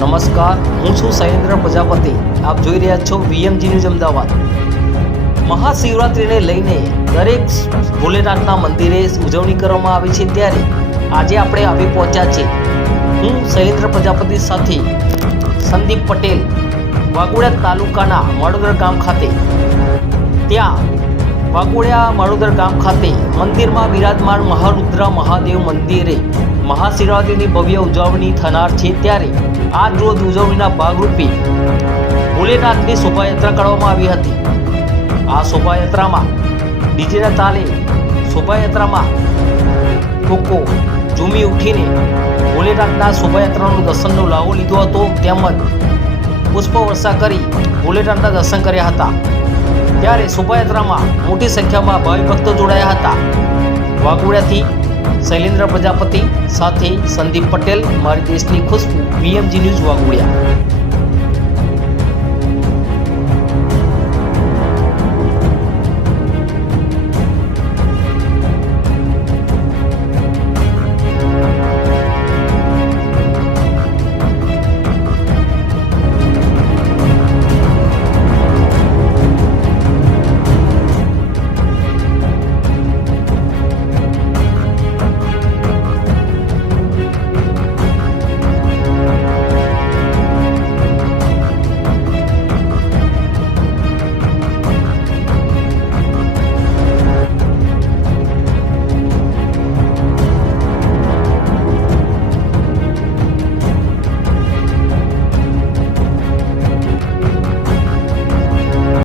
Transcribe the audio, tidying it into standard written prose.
નમસ્કાર, હું છું શૈલેન્દ્ર પ્રજાપતિ. આપ જોઈ રહ્યા છો VMG ન્યૂઝ અમદાવાદ. મહાશિવરાત્રિને લઈને દરેક ભોલેનાથના મંદિરે ઉજવણી કરવામાં આવી છે, ત્યારે આજે આપણે આવી પહોંચ્યા છે. હું શૈલેન્દ્ર પ્રજાપતિ સાથે સંદીપ પટેલ, વાઘોડિયા તાલુકાના માળોદર ગામ ખાતે. ત્યાં વાઘોડિયા માળોદર ગામ ખાતે મંદિરમાં બિરાજમાન મહારુદ્ર મહાદેવ મંદિરે મહાશિવરાત્રિની ભવ્ય ઉજવણી થનાર છે, ત્યારે આજ રોજ ઉજવણીના ભાગરૂપે ભોલેનાથની શોભાયાત્રા કાઢવામાં આવી હતી. આ શોભાયાત્રામાં ડીજેના તાલે શોભાયાત્રામાં લોકો ઝૂમી ઉઠીને ભોલેનાથના શોભાયાત્રાનું દર્શનનો લાવો લીધો હતો, તેમજ પુષ્પવર્ષા કરી ભોલેનાથના દર્શન કર્યા હતા. ત્યારે શોભાયાત્રામાં મોટી સંખ્યામાં ભાવિ ભક્તો જોડાયા હતા. વાઘોડિયાથી શૈલેન્દ્ર પ્રજાપતિ સાથે સંદીપ પટેલ, મારી દેશની ખુશ્બુ, VMG ન્યૂઝ વાઘોડિયા.